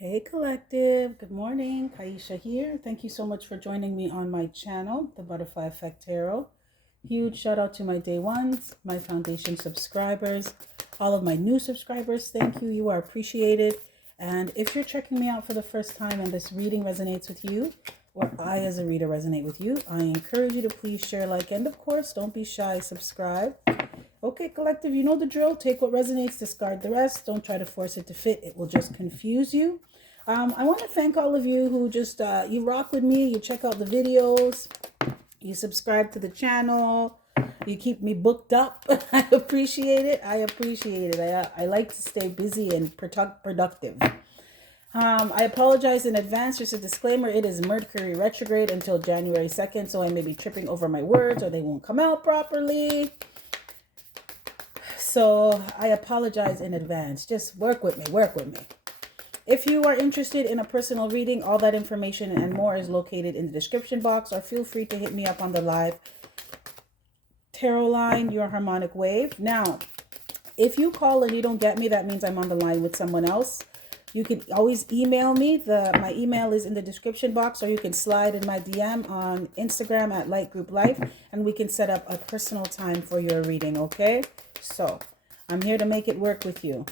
Hey collective, good morning. Ki-esha here. Thank you so much for joining me on my channel, The Butterfly Effect Tarot. Huge shout out to my day ones, my foundation subscribers, all of my new subscribers. Thank you. You are appreciated. And if you're checking me out for the first time and this reading resonates with you, or I as a reader resonate with you, I encourage you to please share, like, and of course, don't be shy, subscribe. Okay, collective, you know the drill. Take what resonates, discard the rest. Don't try to force it to fit. It will just confuse you. I want to thank all of you who just, you rock with me. You check out the videos. You subscribe to the channel. You keep me booked up. I appreciate it. I appreciate it. I like to stay busy and productive. I apologize in advance. Just a disclaimer. It is Mercury retrograde until January 2nd. So I may be tripping over my words or they won't come out properly. So I apologize in advance. Just work with me. Work with me. If you are interested in a personal reading, all that information and more is located in the description box, or feel free to hit me up on the live tarot line, your harmonic wave. Now, if you call and you don't get me, that means I'm on the line with someone else. You can always email me. My email is in the description box, or you can slide in my DM on Instagram at Light Group Life, and we can set up a personal time for your reading, okay? So, I'm here to make it work with you.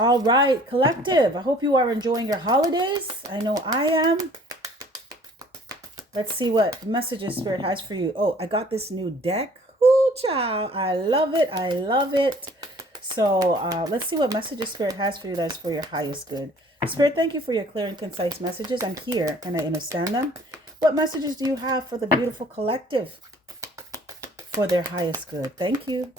All right, collective. I hope you are enjoying your holidays. I know I am. Let's see what messages Spirit has for you. Oh, I got this new deck. Whoo, child. I love it. I love it. So let's see what messages Spirit has for you that's for your highest good. Spirit, thank you for your clear and concise messages. I'm here and I understand them. What messages do you have for the beautiful collective for their highest good? Thank you.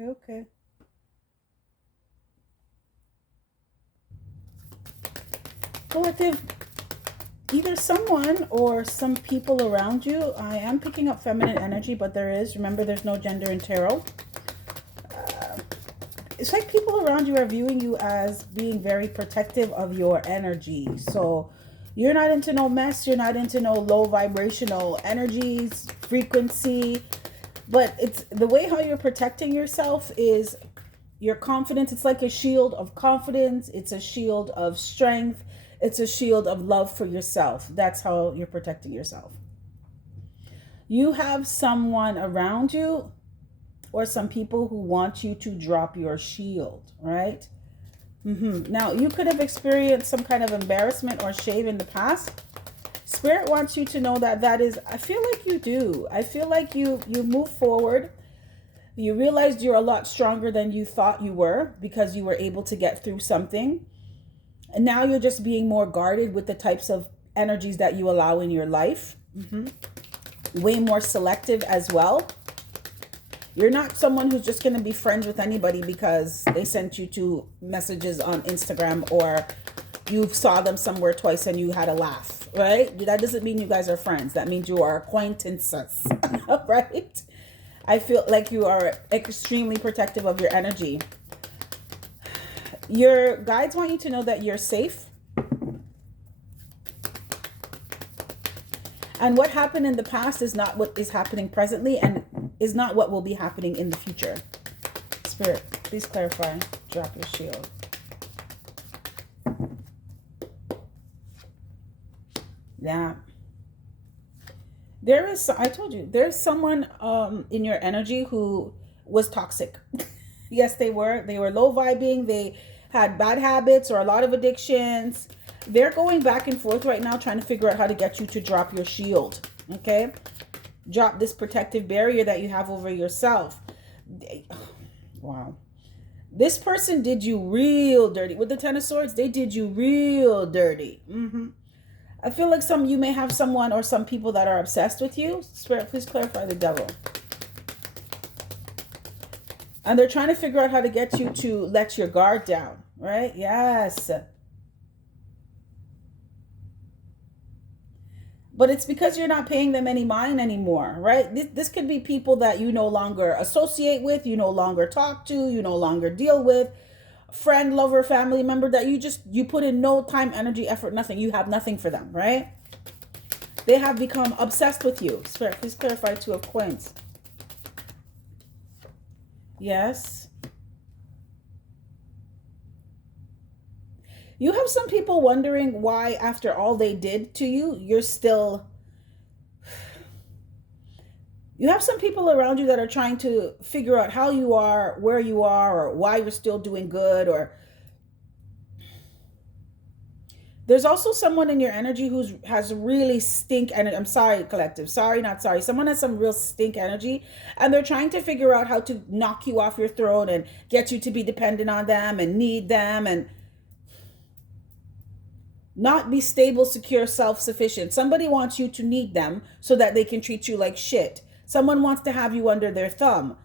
Okay. Collective, either someone or some people around you. I am picking up feminine energy, but remember, there's no gender in tarot. It's like people around you are viewing you as being very protective of your energy. So you're not into no mess. You're not into no low vibrational energies, frequency. But it's the way how you're protecting yourself is your confidence. It's like a shield of confidence. It's a shield of strength. It's a shield of love for yourself. That's how you're protecting yourself. You have someone around you or some people who want you to drop your shield, right? Now, you could have experienced some kind of embarrassment or shame in the past. Spirit wants you to know that is, I feel like you do. I feel like you move forward. You realized you're a lot stronger than you thought you were because you were able to get through something. And now you're just being more guarded with the types of energies that you allow in your life. Way more selective as well. You're not someone who's just going to be friends with anybody because they sent you two messages on Instagram or you saw them somewhere twice and you had a laugh, right? That doesn't mean you guys are friends. That means you are acquaintances, right? I feel like you are extremely protective of your energy. Your guides want you to know that you're safe. And what happened in the past is not what is happening presently and is not what will be happening in the future. Spirit, please clarify. Drop your shield. Yeah. There is, I told you, there's someone in your energy who was toxic. Yes, they were. They were low vibing. They had bad habits or a lot of addictions. They're going back and forth right now trying to figure out how to get you to drop your shield. Okay? Drop this protective barrier that you have over yourself. Wow. This person did you real dirty. With the Ten of Swords, they did you real dirty. I feel like you may have someone or some people that are obsessed with you. Spirit, please clarify the Devil. And they're trying to figure out how to get you to let your guard down, right? Yes. But it's because you're not paying them any mind anymore, right? This could be people that you no longer associate with, you no longer talk to, you no longer deal with, friend, lover, family member that you put in no time, energy, effort, nothing. You have nothing for them, right? They have become obsessed with you. Spirit, please clarify Two of Coins. Yes. You have some people wondering why, after all they did to you, you're still. You have some people around you that are trying to figure out how you are, where you are, or why you're still doing good. Or there's also someone in your energy who's has really stink energy. I'm sorry, collective. Sorry, not sorry. Someone has some real stink energy, and they're trying to figure out how to knock you off your throne and get you to be dependent on them and need them and not be stable, secure, self-sufficient. Somebody wants you to need them so that they can treat you like shit. Someone wants to have you under their thumb,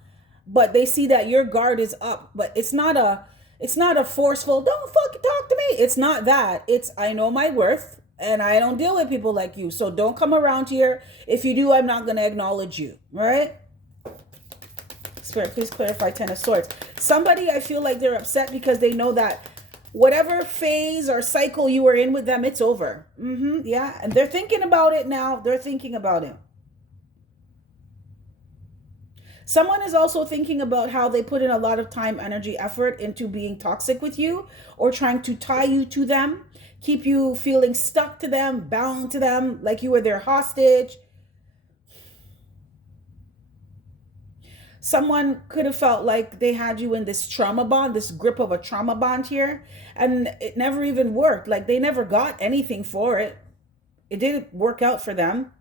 but they see that your guard is up. But it's not a forceful, don't fucking talk to me. It's not that. It's, I know my worth and I don't deal with people like you. So don't come around here. If you do, I'm not going to acknowledge you, right? Spirit, please clarify Ten of Swords. Somebody, I feel like they're upset because they know that whatever phase or cycle you were in with them, it's over. Yeah. And they're thinking about it now. They're thinking about it. Someone is also thinking about how they put in a lot of time, energy, effort into being toxic with you or trying to tie you to them, keep you feeling stuck to them, bound to them, like you were their hostage. Someone could have felt like they had you in this trauma bond, this grip of a trauma bond here, and it never even worked. Like they never got anything for it. It didn't work out for them.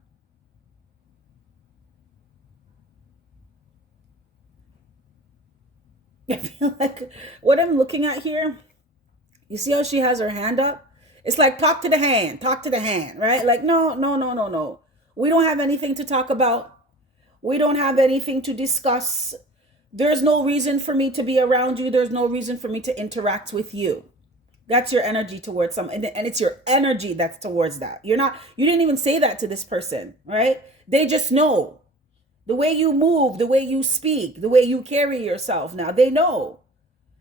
I feel like what I'm looking at here, you see how she has her hand up? It's like talk to the hand, right? Like, no, no, no, no, no. We don't have anything to talk about. We don't have anything to discuss. There's no reason for me to be around you. There's no reason for me to interact with you. That's your energy towards someone. And it's your energy that's towards that. You didn't even say that to this person, right? They just know. The way you move, the way you speak, the way you carry yourself now, they know.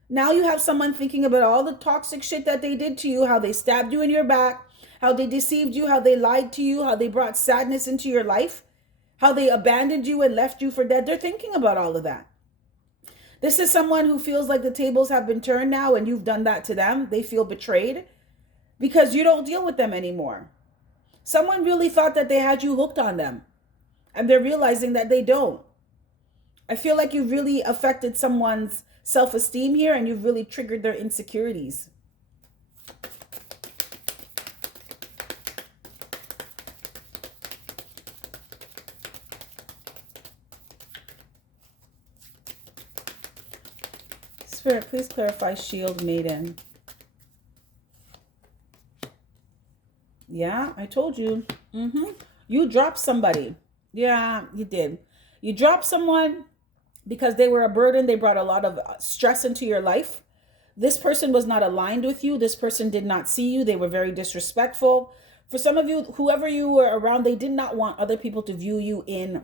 Now you have someone thinking about all the toxic shit that they did to you, how they stabbed you in your back, how they deceived you, how they lied to you, how they brought sadness into your life, how they abandoned you and left you for dead. They're thinking about all of that. This is someone who feels like the tables have been turned now and you've done that to them. They feel betrayed because you don't deal with them anymore. Someone really thought that they had you hooked on them and they're realizing that they don't. I feel like you've really affected someone's self-esteem here and you've really triggered their insecurities. Spirit, please clarify Shield Maiden. Yeah, I told you. You dropped somebody. Yeah, you did. You dropped someone because they were a burden. They brought a lot of stress into your life. This person was not aligned with you. This person did not see you. They were very disrespectful. For some of you, whoever you were around, they did not want other people to view you in.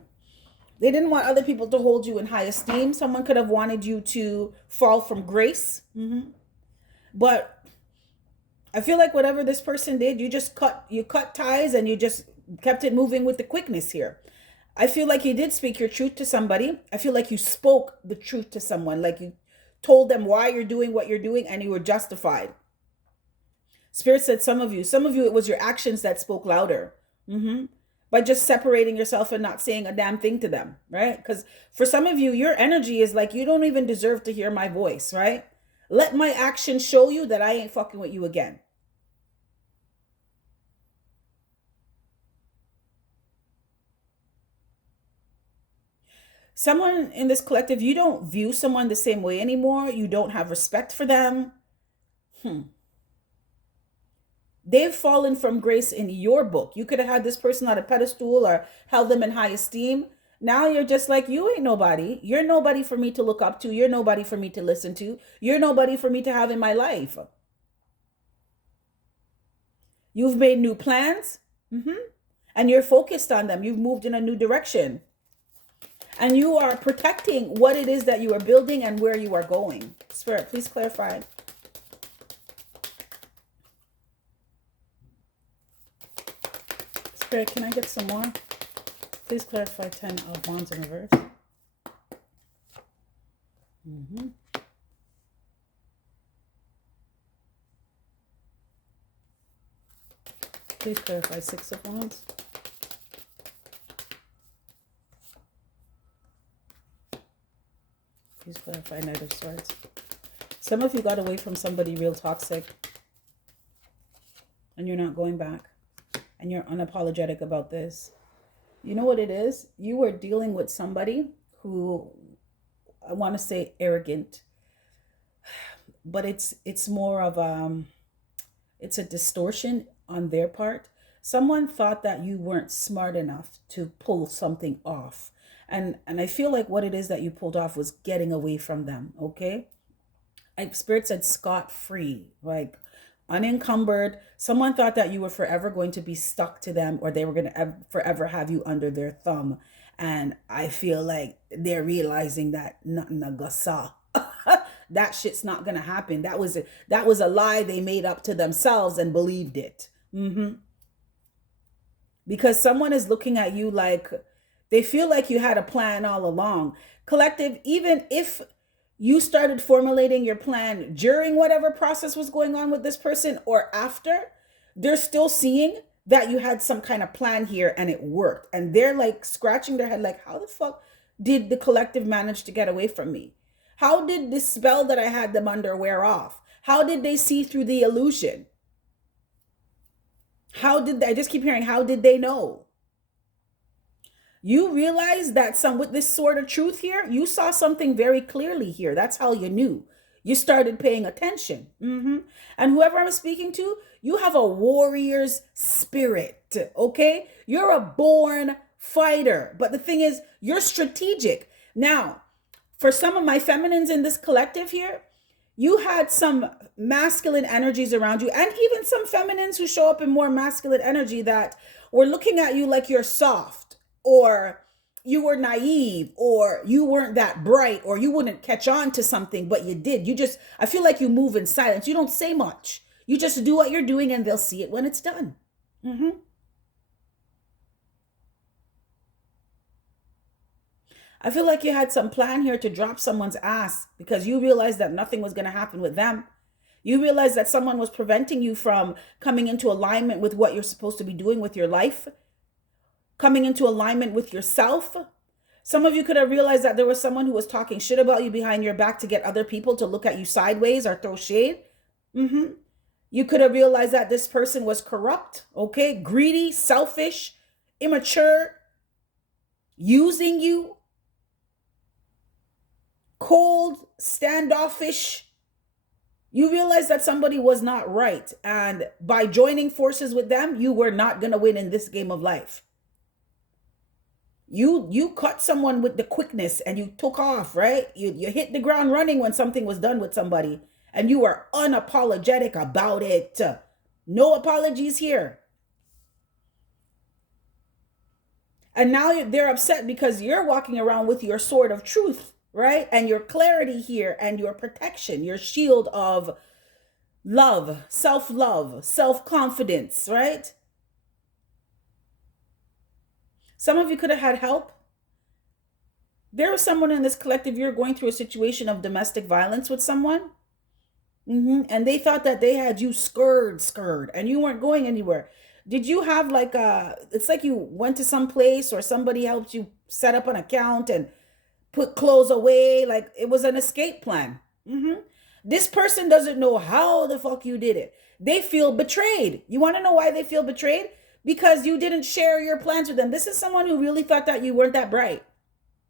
They didn't want other people to hold you in high esteem. Someone could have wanted you to fall from grace. But I feel like whatever this person did, you cut ties and you just kept it moving with the quickness here. I feel like you did speak your truth to somebody. I feel like you spoke the truth to someone, like you told them why you're doing what you're doing and you were justified. Spirit said some of you, it was your actions that spoke louder. By just separating yourself and not saying a damn thing to them, right? Because for some of you, your energy is like, you don't even deserve to hear my voice, right? Let my actions show you that I ain't fucking with you again. Someone in this collective, you don't view someone the same way anymore. You don't have respect for them. They've fallen from grace in your book. You could have had this person on a pedestal or held them in high esteem. Now you're just like, you ain't nobody. You're nobody for me to look up to. You're nobody for me to listen to. You're nobody for me to have in my life. You've made new plans, and you're focused on them. You've moved in a new direction. And you are protecting what it is that you are building and where you are going. Spirit, please clarify. Spirit, can I get some more? Please clarify 10 of Wands in reverse. Please clarify 6 of Wands. Please clarify Knight of Swords. Some of you got away from somebody real toxic, and you're not going back, and you're unapologetic about this. You know what it is? You were dealing with somebody who, I want to say arrogant, but it's more of it's a distortion on their part. Someone thought that you weren't smart enough to pull something off. And I feel like what it is that you pulled off was getting away from them, okay? Spirit said scot-free, like unencumbered. Someone thought that you were forever going to be stuck to them, or they were going to forever have you under their thumb. And I feel like they're realizing that nothing a gasa. That shit's not going to happen. That was a lie they made up to themselves and believed it. Because someone is looking at you like they feel like you had a plan all along. Collective, even if you started formulating your plan during whatever process was going on with this person or after, they're still seeing that you had some kind of plan here and it worked. And they're like scratching their head like, how the fuck did the collective manage to get away from me? How did this spell that I had them under wear off? How did they see through the illusion? How did I just keep hearing, how did they know? You realize that with this sort of truth here, you saw something very clearly here. That's how you knew. You started paying attention. And whoever I'm speaking to, you have a warrior's spirit, okay? You're a born fighter. But the thing is, you're strategic. Now, for some of my feminines in this collective here, you had some masculine energies around you, and even some feminines who show up in more masculine energy that were looking at you like you're soft, or you were naive, or you weren't that bright, or you wouldn't catch on to something, but you did. I feel like you move in silence. You don't say much. You just do what you're doing and they'll see it when it's done. I feel like you had some plan here to drop someone's ass because you realized that nothing was going to happen with them. You realized that someone was preventing you from coming into alignment with what you're supposed to be doing with your life, coming into alignment with yourself. Some of you could have realized that there was someone who was talking shit about you behind your back to get other people to look at you sideways or throw shade. You could have realized that this person was corrupt, okay? Greedy, selfish, immature, using you, cold, standoffish. You realize that somebody was not right. And by joining forces with them, you were not going to win in this game of life. You cut someone with the quickness and you took off, right? You hit the ground running when something was done with somebody. And you were unapologetic about it. No apologies here. And now they're upset because you're walking around with your sword of truth, right? And your clarity here and your protection, your shield of love, self-confidence, right? Some of you could have had help. There was someone in this collective, you're going through a situation of domestic violence with someone. And they thought that they had you scared, and you weren't going anywhere. Did you have like it's like you went to some place or somebody helped you set up an account and put clothes away, like it was an escape plan. This person doesn't know how the fuck you did it. They feel betrayed. You want to know why they feel betrayed? Because you didn't share your plans with them. This is someone who really thought that you weren't that bright.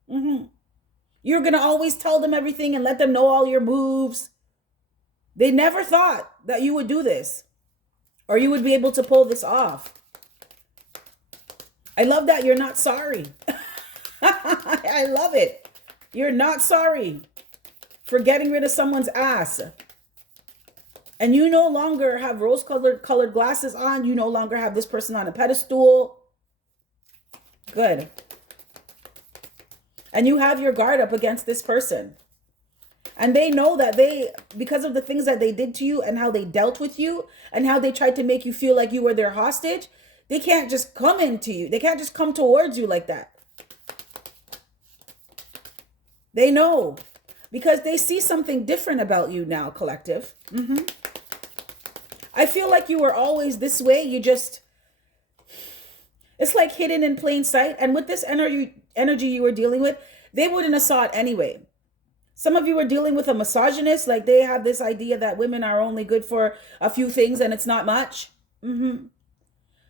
You're going to always tell them everything and let them know all your moves. They never thought that you would do this or you would be able to pull this off. I love that you're not sorry. I love it. You're not sorry for getting rid of someone's ass. And you no longer have rose colored glasses on. You no longer have this person on a pedestal. Good. And you have your guard up against this person. And they know that because of the things that they did to you and how they dealt with you and how they tried to make you feel like you were their hostage, they can't just come into you. They can't just come towards you like that. They know because they see something different about you now, collective. I feel like you were always this way. It's like hidden in plain sight. And with this energy you were dealing with, they wouldn't have saw it anyway. Some of you were dealing with a misogynist, like they have this idea that women are only good for a few things and it's not much.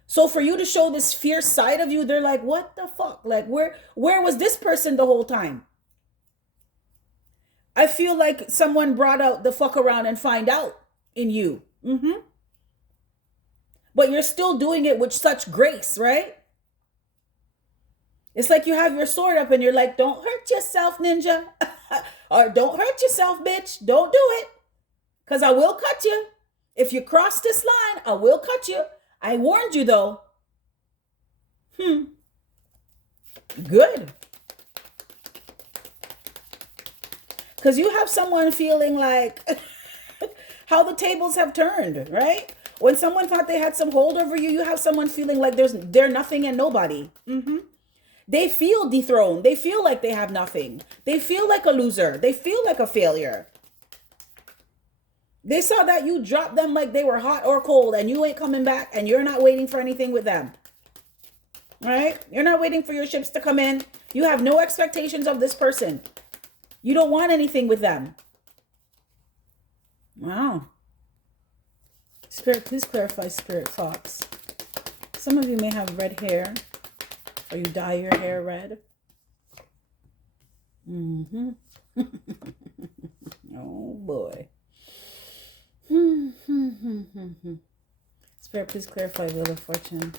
So for you to show this fierce side of you, they're like, what the fuck? Like, where was this person the whole time? I feel like someone brought out the fuck around and find out in you. But you're still doing it with such grace, right? It's like you have your sword up and you're like, don't hurt yourself, ninja. Or don't hurt yourself, bitch. Don't do it. Because I will cut you. If you cross this line, I will cut you. I warned you, though. Good. Because you have someone feeling like how the tables have turned, right? When someone thought they had some hold over you, you have someone feeling like they're nothing and nobody. They feel dethroned. They feel like they have nothing. They feel like a loser. They feel like a failure. They saw that you dropped them like they were hot or cold and you ain't coming back and you're not waiting for anything with them. Right? You're not waiting for your ships to come in. You have no expectations of this person. You don't want anything with them. Wow. Spirit, please clarify Spirit thoughts. Some of you may have red hair. Or you dye your hair red. Oh boy. Spirit, please clarify Wheel of Fortune.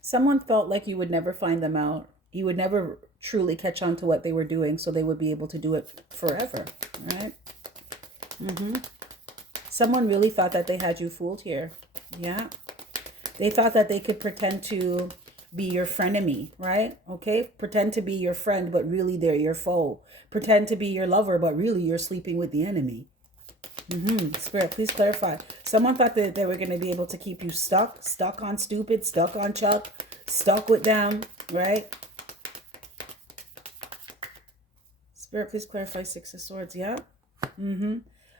Someone felt like you would never find them out. You would never truly catch on to what they were doing, so they would be able to do it forever, right? Someone really thought that they had you fooled here. Yeah. They thought that they could pretend to be your frenemy, right? Okay. Pretend to be your friend, but really they're your foe. Pretend to be your lover, but really you're sleeping with the enemy. Spirit, please clarify. Someone thought that they were going to be able to keep you stuck on stupid, stuck on Chuck, stuck with them, right? Spirit, please clarify Six of Swords. Yeah.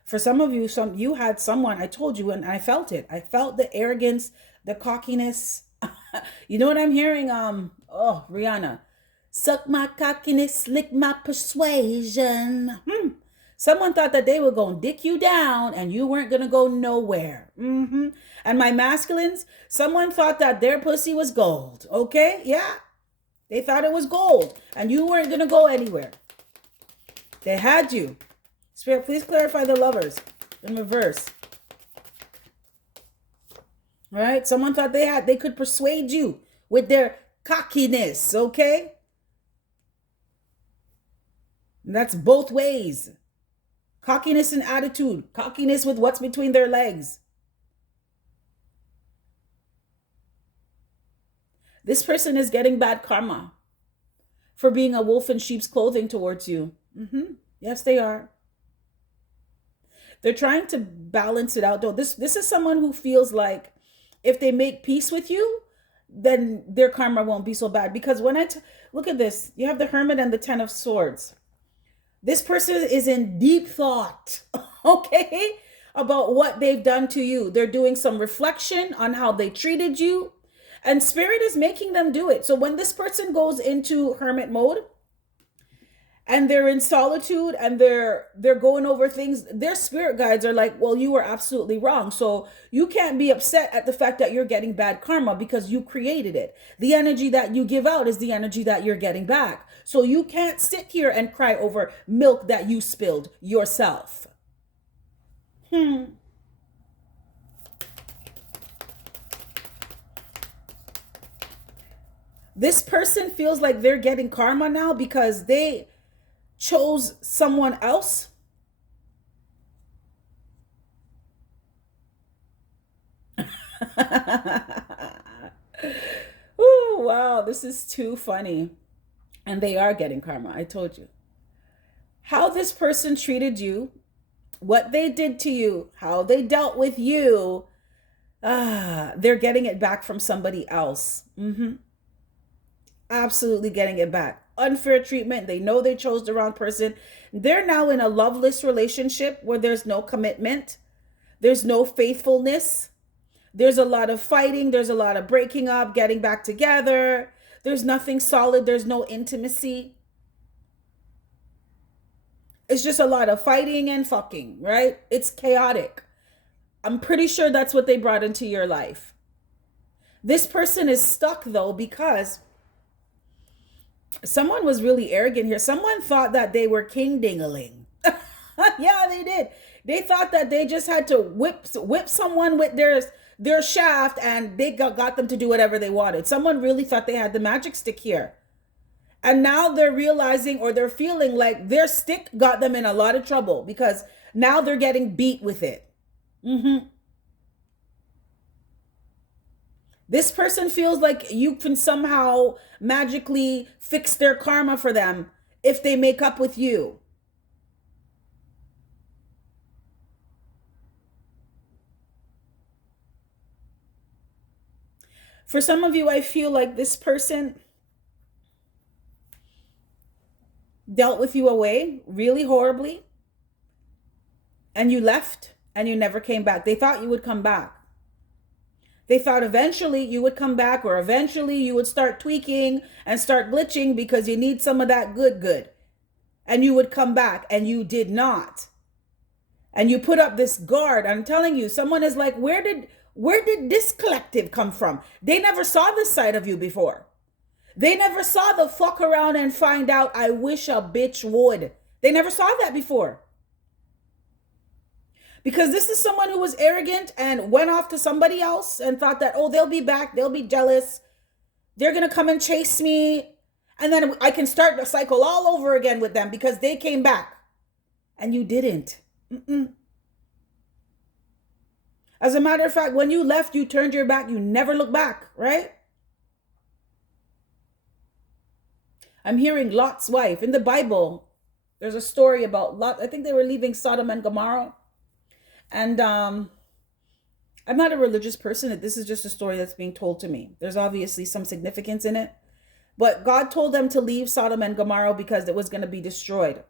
For some of you, you had someone, I told you, and I felt it. I felt the arrogance, the cockiness. You know what I'm hearing? Rihanna. Suck my cockiness, lick my persuasion. Someone thought that they were going to dick you down and you weren't going to go nowhere. And my masculines, someone thought that their pussy was gold. Okay? Yeah. They thought it was gold and you weren't going to go anywhere. They had you. Spirit, please clarify the lovers in reverse. All right? Someone thought they could persuade you with their cockiness, okay? And that's both ways. Cockiness and attitude. Cockiness with what's between their legs. This person is getting bad karma for being a wolf in sheep's clothing towards you. Yes, they are. They're trying to balance it out, though. This is someone who feels like if they make peace with you, then their karma won't be so bad. Because when look at this, you have the Hermit and the Ten of Swords. This person is in deep thought, okay, about what they've done to you. They're doing some reflection on how they treated you, and Spirit is making them do it. So when this person goes into hermit mode, and they're in solitude and they're going over things, their spirit guides are like, well, you were absolutely wrong. So you can't be upset at the fact that you're getting bad karma because you created it. The energy that you give out is the energy that you're getting back. So you can't sit here and cry over milk that you spilled yourself. This person feels like they're getting karma now because they chose someone else. Oh, wow, this is too funny. And they are getting karma, I told you. How this person treated you, what they did to you, how they dealt with you, they're getting it back from somebody else. Absolutely getting it back. Unfair treatment. They know they chose the wrong person. They're now in a loveless relationship where there's no commitment, there's no faithfulness. There's a lot of fighting, there's a lot of breaking up, getting back together. There's nothing solid, there's no intimacy. It's just a lot of fighting and fucking, right? It's chaotic. I'm pretty sure that's what they brought into your life. This person is stuck though because someone was really arrogant here. Someone thought that they were king dingaling. Yeah, they did. They thought that they just had to whip someone with their shaft and they got them to do whatever they wanted. Someone really thought they had the magic stick here. And now they're realizing or they're feeling like their stick got them in a lot of trouble because now they're getting beat with it. This person feels like you can somehow magically fix their karma for them if they make up with you. For some of you, I feel like this person dealt with you away really horribly and you left and you never came back. They thought you would come back. They thought eventually you would come back or eventually you would start tweaking and start glitching because you need some of that good. And you would come back and you did not. And you put up this guard. I'm telling you, someone is like, where did this collective come from? They never saw this side of you before. They never saw the fuck around and find out I wish a bitch would. They never saw that before. Because this is someone who was arrogant and went off to somebody else and thought that, oh, they'll be back. They'll be jealous. They're going to come and chase me. And then I can start the cycle all over again with them because they came back. And you didn't. As a matter of fact, when you left, you turned your back. You never looked back, right? I'm hearing Lot's wife. In the Bible, there's a story about Lot. I think they were leaving Sodom and Gomorrah. And I'm not a religious person. This is just a story that's being told to me. There's obviously some significance in it. But God told them to leave Sodom and Gomorrah because it was going to be destroyed.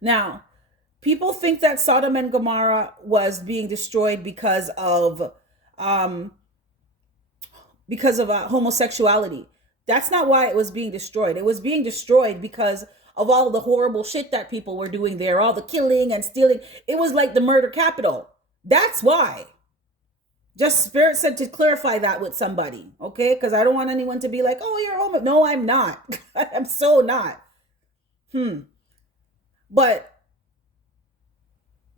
Now, people think that Sodom and Gomorrah was being destroyed because of homosexuality. That's not why it was being destroyed. It was being destroyed because of all the horrible shit that people were doing there, all the killing and stealing. It was like the murder capital. That's why. Just Spirit said to clarify that with somebody, okay? Because I don't want anyone to be like, oh, you're homo. No, I'm not. I'm so not. But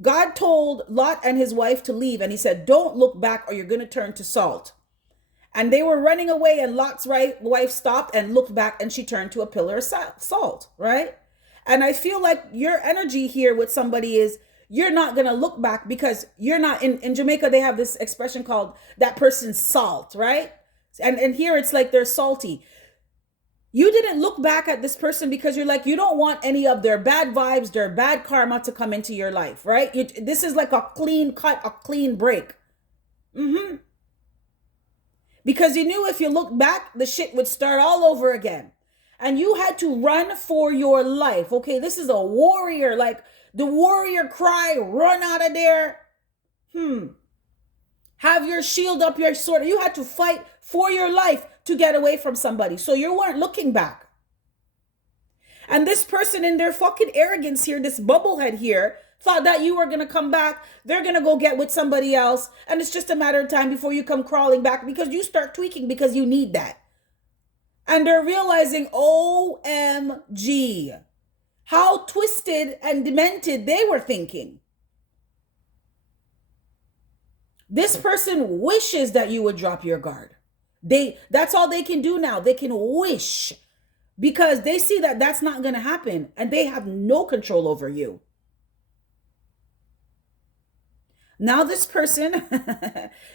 God told Lot and his wife to leave, and he said, don't look back or you're going to turn to salt. And they were running away, and Lot's wife stopped and looked back, and she turned to a pillar of salt, right? And I feel like your energy here with somebody is you're not going to look back because you're not, in Jamaica, they have this expression called that person's salt, right? And here it's like they're salty. You didn't look back at this person because you're like, you don't want any of their bad vibes, their bad karma to come into your life, right? This is like a clean cut, a clean break. Because you knew if you looked back, the shit would start all over again. And you had to run for your life. Okay, this is a warrior, like the warrior cry, run out of there. Have your shield up, your sword. You had to fight for your life to get away from somebody. So you weren't looking back. And this person in their fucking arrogance here, this bubblehead here, thought that you were going to come back. They're going to go get with somebody else. And it's just a matter of time before you come crawling back because you start tweaking because you need that. And they're realizing, OMG, how twisted and demented they were thinking. This person wishes that you would drop your guard. That's all they can do now. They can wish, because they see that that's not going to happen, and they have no control over you. Now this person,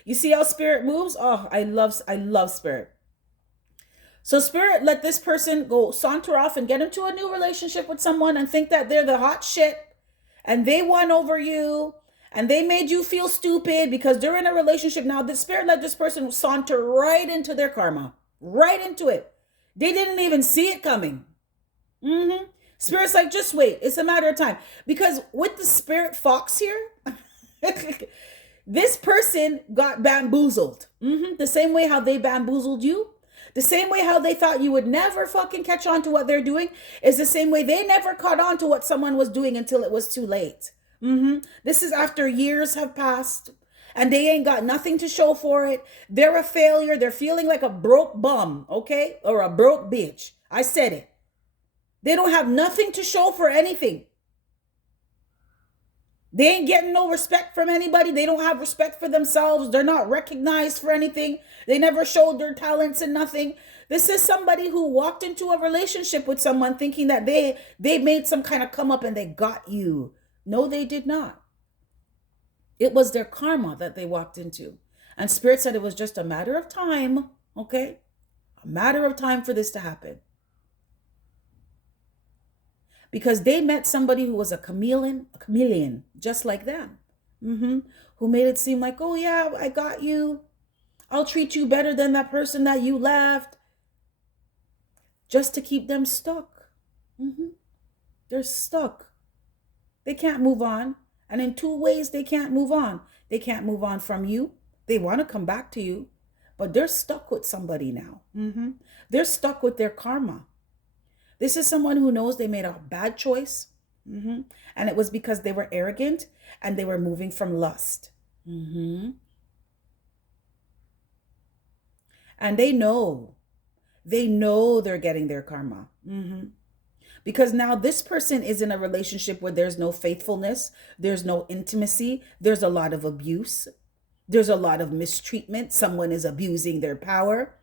you see how spirit moves? Oh, I love spirit. So spirit let this person go saunter off and get into a new relationship with someone and think that they're the hot shit and they won over you and they made you feel stupid because they're in a relationship. Now the spirit let this person saunter right into their karma, right into it. They didn't even see it coming. Spirit's like, just wait. It's a matter of time. Because with the spirit fox here, this person got bamboozled. The same way how they bamboozled you. The same way how they thought you would never fucking catch on to what they're doing is the same way they never caught on to what someone was doing until it was too late. This is after years have passed and they ain't got nothing to show for it. They're a failure. They're feeling like a broke bum, okay? Or a broke bitch. I said it. They don't have nothing to show for anything. They ain't getting no respect from anybody. They don't have respect for themselves. They're not recognized for anything. They never showed their talents and nothing. This is somebody who walked into a relationship with someone thinking that they made some kind of come up and they got you. No, they did not. It was their karma that they walked into. And Spirit said it was just a matter of time, okay? A matter of time for this to happen. Because they met somebody who was a chameleon, just like them. Who made it seem like, oh yeah, I got you. I'll treat you better than that person that you left. Just to keep them stuck. They're stuck. They can't move on. And in two ways, they can't move on. They can't move on from you. They want to come back to you. But they're stuck with somebody now. They're stuck with their karma. This is someone who knows they made a bad choice. And it was because they were arrogant and they were moving from lust. And they know they're getting their karma. Because now this person is in a relationship where there's no faithfulness, there's no intimacy, there's a lot of abuse, there's a lot of mistreatment. Someone is abusing their power.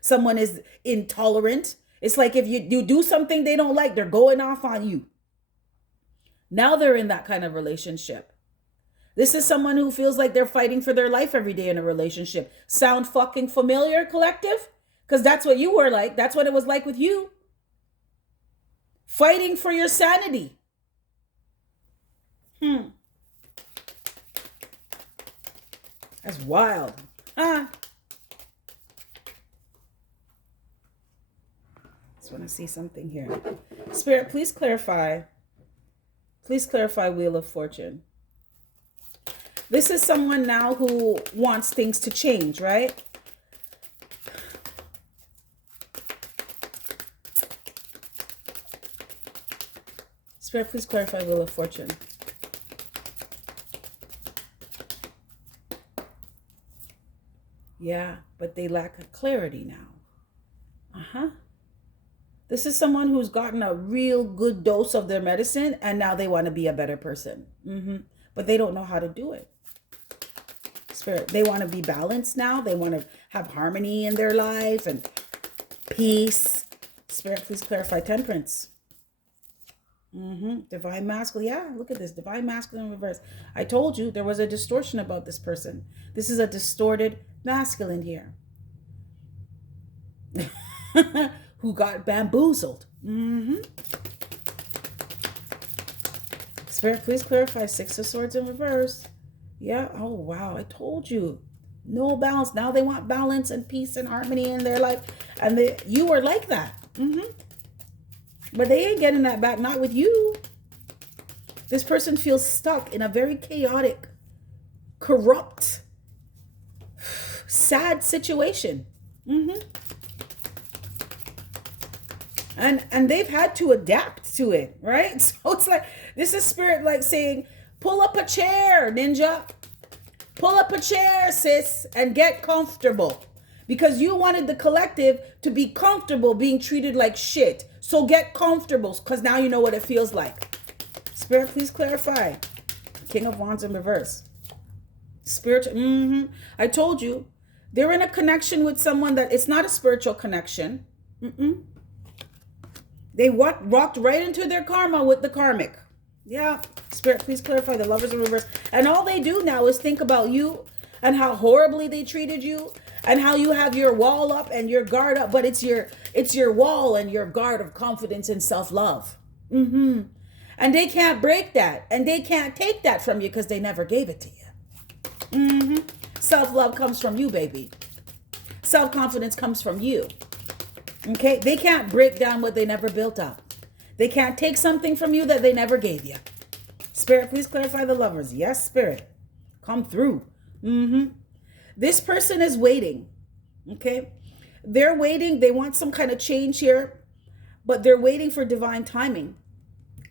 Someone is intolerant. It's like if you do something they don't like, they're going off on you. Now they're in that kind of relationship. This is someone who feels like they're fighting for their life every day in a relationship. Sound fucking familiar, collective? Because that's what you were like. That's what it was like with you. Fighting for your sanity. That's wild. Just want to see something here. Spirit, please clarify. Please clarify Wheel of Fortune. This is someone now who wants things to change, right? Spirit, please clarify Wheel of Fortune. Yeah, but they lack clarity now. This is someone who's gotten a real good dose of their medicine and now they want to be a better person. But they don't know how to do it. Spirit, they want to be balanced now. They want to have harmony in their life and peace. Spirit, please clarify Temperance. Divine Masculine. Yeah, look at this. Divine Masculine reverse. I told you there was a distortion about this person. This is a distorted masculine here. Who got bamboozled. Spirit, please clarify Six of Swords in reverse. Yeah. Oh, wow. I told you. No balance. Now they want balance and peace and harmony in their life. And you were like that. But they ain't getting that back. Not with you. This person feels stuck in a very chaotic, corrupt, sad situation. And they've had to adapt to it, right? So it's like, this is Spirit like saying, pull up a chair, ninja. Pull up a chair, sis, and get comfortable. Because you wanted the collective to be comfortable being treated like shit. So get comfortable, because now you know what it feels like. Spirit, please clarify. King of Wands in reverse. Spirit, I told you, They're in a connection with someone that it's not a spiritual connection. Mm-mm. They walked right into their karma with the karmic. Yeah. Spirit, please clarify the Lovers in reverse. And all they do now is think about you and how horribly they treated you and how you have your wall up and your guard up, but it's your wall and your guard of confidence and self-love. Mm-hmm. And they can't break that. And they can't take that from you because they never gave it to you. Mm-hmm. Self-love comes from you, baby. Self-confidence comes from you. Okay? They can't break down what they never built up. They can't take something from you that they never gave you. Spirit, please clarify the Lovers. Yes, Spirit. Come through. Mm-hmm. This person is waiting. Okay? They're waiting. They want some kind of change here, but they're waiting for divine timing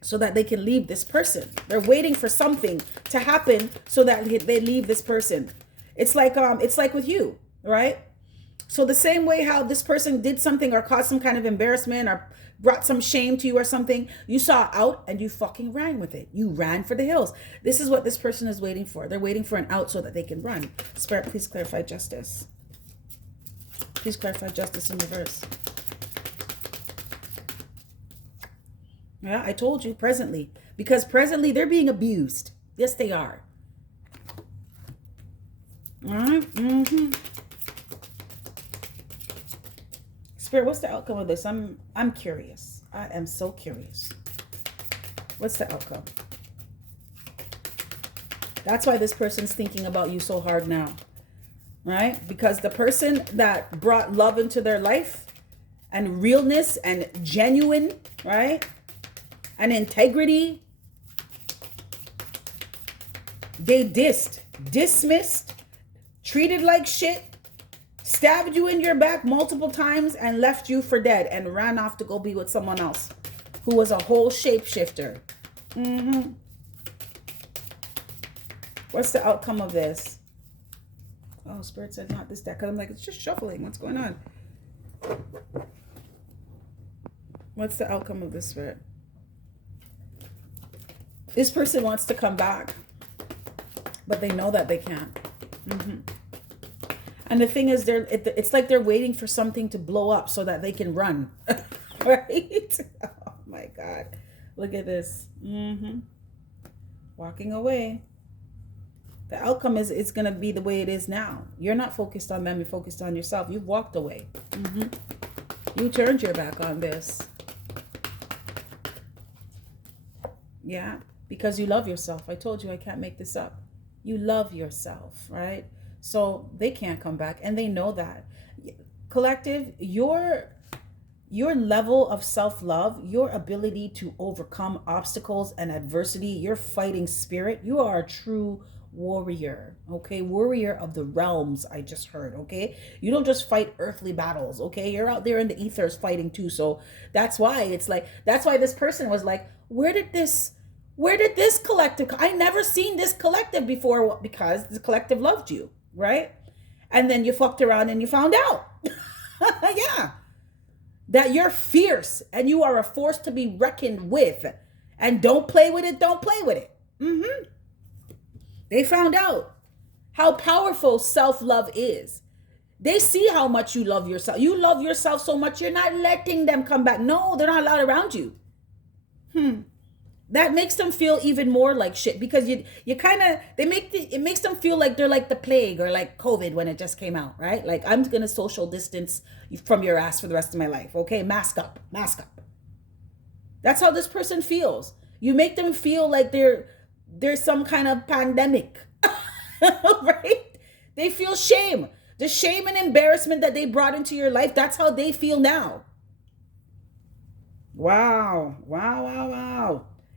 so that they can leave this person. They're waiting for something to happen so that they leave this person. It's like with you, right? So the same way how this person did something or caused some kind of embarrassment or brought some shame to you or something, you saw out and you fucking ran with it. You ran for the hills. This is what this person is waiting for. They're waiting for an out so that they can run. Spirit, please clarify justice. Please clarify justice in reverse. Yeah, I told you, presently. Because presently they're being abused. Yes, they are. All right. Mm-hmm. Spirit, what's the outcome of this? I'm curious. I am so curious. What's the outcome? That's why this person's thinking about you so hard now. Right? Because the person that brought love into their life and realness and genuine, right? And integrity, they dismissed, treated like shit, stabbed you in your back multiple times and left you for dead and ran off to go be with someone else who was a whole shapeshifter. Mm-hmm. What's the outcome of this? Oh, Spirit said not this deck. I'm like, it's just shuffling. What's going on? What's the outcome of this, Spirit? This person wants to come back, but they know that they can't. Mm-hmm. And the thing is, it's like they're waiting for something to blow up so that they can run. Right? Oh my God. Look at this. Mm-hmm. Walking away. The outcome is it's going to be the way it is now. You're not focused on them. You're focused on yourself. You've walked away. Mm-hmm. You turned your back on this. Yeah. Because you love yourself. I told you I can't make this up. You love yourself, right? So they can't come back, and they know that. Collective, your level of self-love, your ability to overcome obstacles and adversity, your fighting spirit, you are a true warrior, okay? Warrior of the realms, I just heard, okay? You don't just fight earthly battles, okay? You're out there in the ethers fighting too. So that's why that's why this person was like, where did this collective, I never seen this collective before, because the collective loved you, right? And then you fucked around and you found out. Yeah. That you're fierce and you are a force to be reckoned with. And don't play with it, don't play with it. Mm-hmm. They found out how powerful self-love is. They see how much you love yourself. You love yourself so much, you're not letting them come back. No, they're not allowed around you. That makes them feel even more like shit, because it makes them feel like they're like the plague or like COVID when it just came out, right? Like, I'm gonna social distance from your ass for the rest of my life. Okay, mask up. That's how this person feels. You make them feel like there's some kind of pandemic, right? They feel shame. The shame and embarrassment that they brought into your life, that's how they feel now. Wow.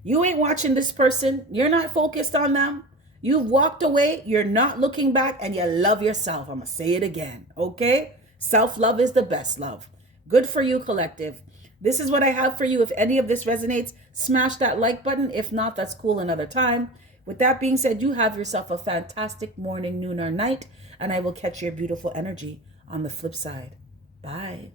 You ain't watching this person. You're not focused on them. You've walked away. You're not looking back, and you love yourself. I'm going to say it again. Okay? Self-love is the best love. Good for you, collective. This is what I have for you. If any of this resonates, smash that like button. If not, that's cool another time. With that being said, you have yourself a fantastic morning, noon, or night, and I will catch your beautiful energy on the flip side. Bye.